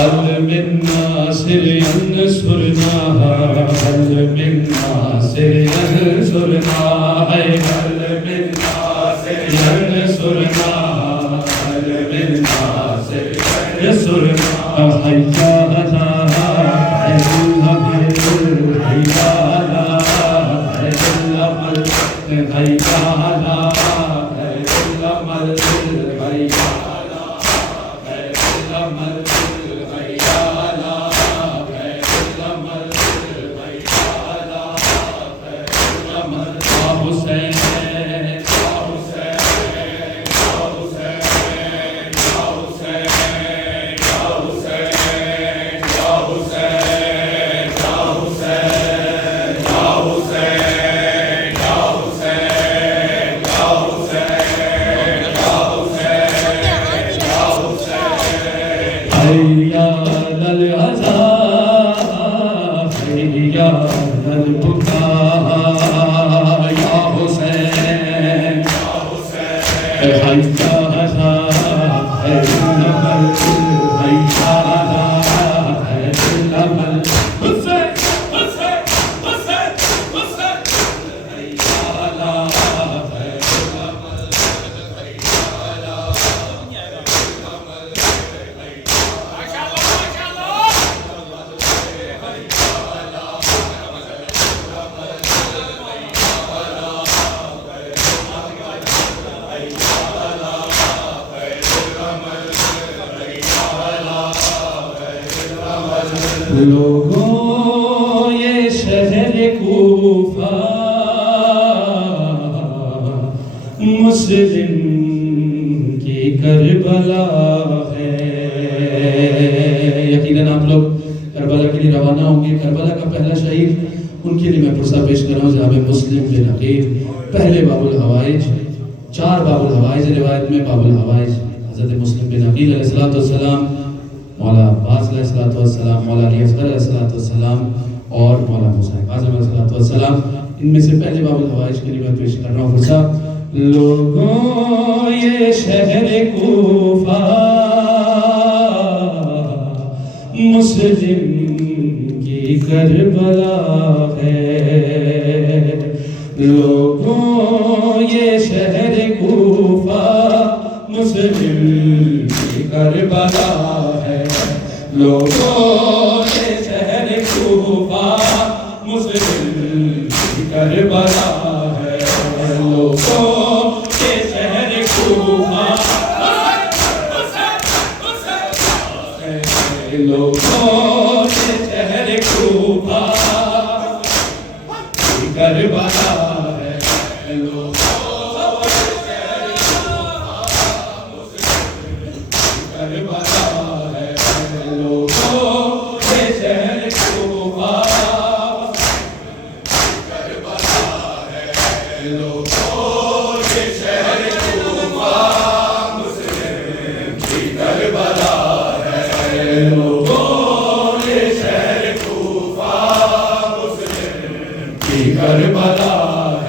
هل من ناصر ينصرنا هل من ناصر ينصرنا هل من ناصر ينصرنا هل من ناصر ينصرنا هيا لا للعذاب هيا للبكاء يا حسين هيا لوگوں یہ شہر کوفہ مسلم کی کربلا ہے. یقیناً آپ لوگ کربلا کے لیے روانہ ہوں گے. کربلا کا پہلا شہید ان کے لیے میں پرسہ پیش کر رہا ہوں جناب مسلم بن عقیل. پہلے باب الحوائج، 4 باب الحوائج روایت میں باب الحوائج حضرت مسلم بن عقیل علیہ السلام، مولا عباس علیہ السلام، مولا علی اصغر علیہ السلام اور مولا موسیٰ کاظم علیہ السلام. ان میں سے پہلے باب الحوائج کے لیے میں پیش کر رہا ہوں فرصہ. لوگوں یہ شہر کوفہ مسلم کی کربلا ہے. لوگوں یہ شہر کوفہ مسلم کی کربلا ہے. لوگوں یہ شہر کوفہ مسلم کی کربلا ہے. لوگوں یہ شہر کوفہ لوگوں یہ شہر کوفہ کی کربلا ہے.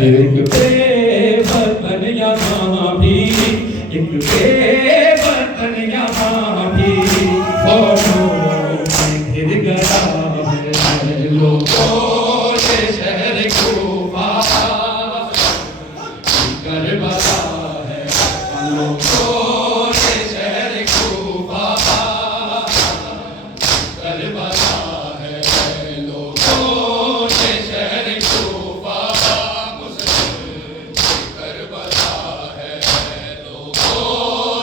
ایک بے وطن یہاں بھی، ایک بے وطن یہاں بھی فوجوں میں گر گیا ہے. لوگوں یہ شہر کوفہ کی کربلا ہے. لوگوں یہ شہر کوفہ کی کربلا ہے. لوگوں یہ شہر کوفہ مسلم کی کربلا ہے. لوگوں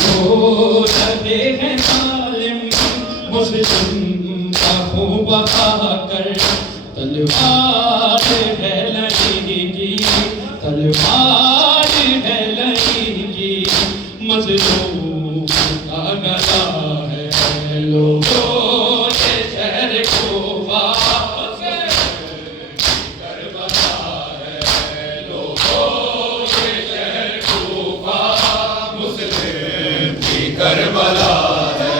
ہو رہے ہیں ظالم مسلم کا خون بہا کر، تلوار ہے لڑیں گی، تلوار ہے لڑیں گی، مظلوم کا گلا ہے لوگوں یہ شہر کوفہ کربلا ہے، لوگوں یہ شہر کوفہ مسلم کی کربلا ہے،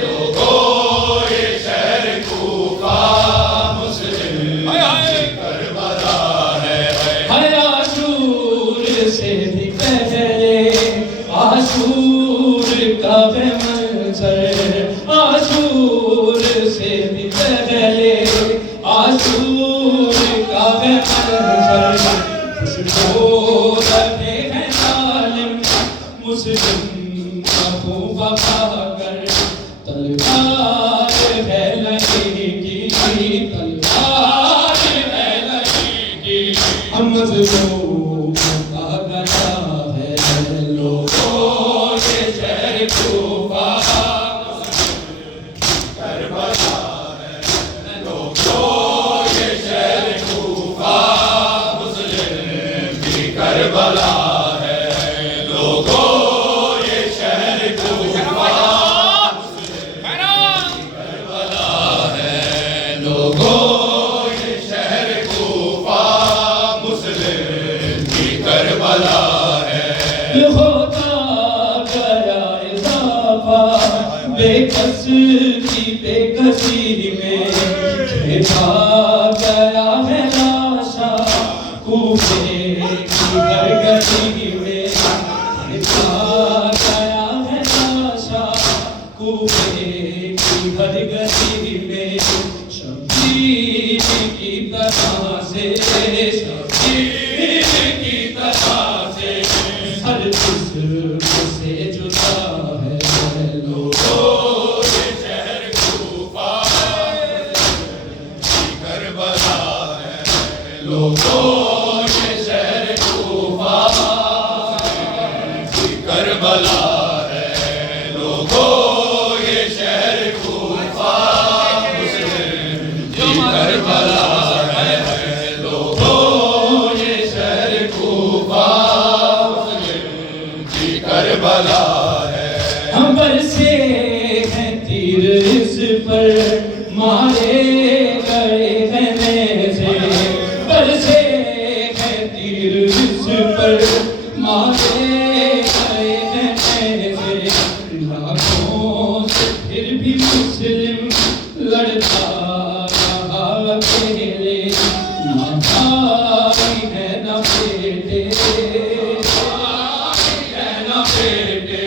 لوگوں یہ شہر کوفہ مسلم کی کربلا ہے۔ عاشور سے بھی پہلے عاشور کا ہے منظر، عاشور سے بھی پہلے عاشور کا ہے منظر، خوشبو رہے ہیں ظالم مسلم کا خون بہا کر، تلوار ہے لڑیں گی، تلوار ہے لڑیں گی، ہم مظلوم کا گلا ہے، لوگوں یہ شہر کوفہ کربلا ہے، لوگوں یہ شہر کوفہ مسلم کی کربلا ہے، لوگوں یہ شہر کوفہ کربلا ہے، لوگوں یہ شہر کوفہ مسلم کی کربلا ہے۔ ہوتا گیا اضافہ بے کس کی بے کسی میں، کھیتا گیا ہے لاشا کوفے کی ہر گلی میں، کھیتا گیا ہے لاشا کوفے کی ہر گلی میں، شبیر کی طرح سے، شبیر کی طرح سے ہر جسم سے جدا ہے، لوگوں یہ شہر کوفہ کی کربلا ہے، لوگوں یہ شہر کوفہ کی کربلا ہے، لوگوں یہ شہر کوفہ مسلم کی کربلا ہے، لوگوں یہ شہر کوفہ مسلم کی کربلا ہے۔ ہم برسے ہیں تیر اس پر مارے گئے ہیں نیزے، برسے ہیں تیر اس پر مارے گئے ہیں نیزے، لاکھوں سے پھر بھی مسلم لڑتا رہا اکیلے، نہ بھائی ہے نہ بیٹے، نہ بیٹے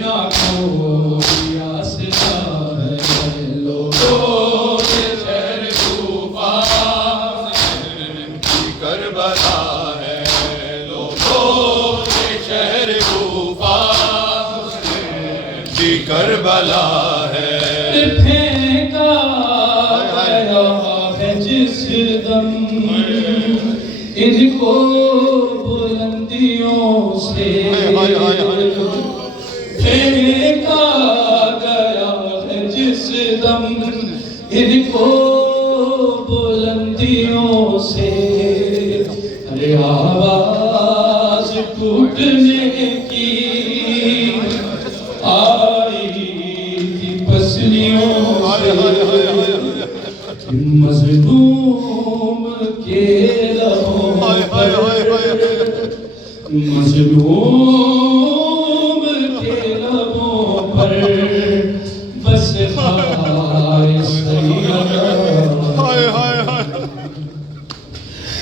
نہ کوئی آسرا ہے، لوگوں یہ شہر کوفہ کی کربلا ہے، لوگوں یہ شہر کوفہ کی کربلا ہے۔ پھینکا گیا ہے جس دم ان کو بلندیوں سے، پھینکا گیا ہے جس دم ان کو بلندیوں سے، ارے آواز ٹوٹنے کی آئی تھی پسلیوں سے، مظلوم کے لبوں پر، مظلوم کے لبوں پر بس خائے سیدہ،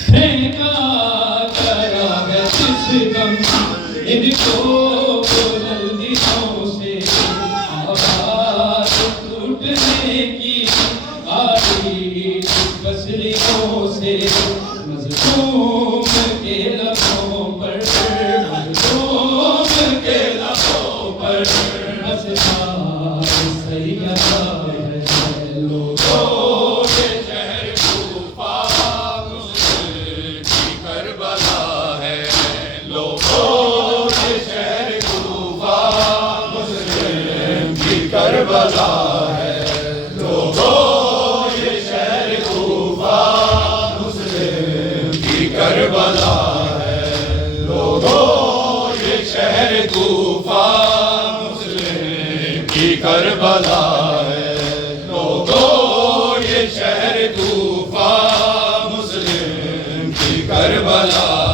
پھینکا گیا ہے جس دم ان کو بلندیوں سے، آواز ٹوٹنے کی آئی پسلیوں سے، مظلوم کے لبوں پر، مظلوم کے لبوں پر بس خائے سیدہ ہے، لوگوں یہ شہر کوفہ مسلم کی کربلا ہے، لوگوں یہ شہر کوفہ کربلا ہے لوگوں یہ شہر کوفہ مسلم کی کربلا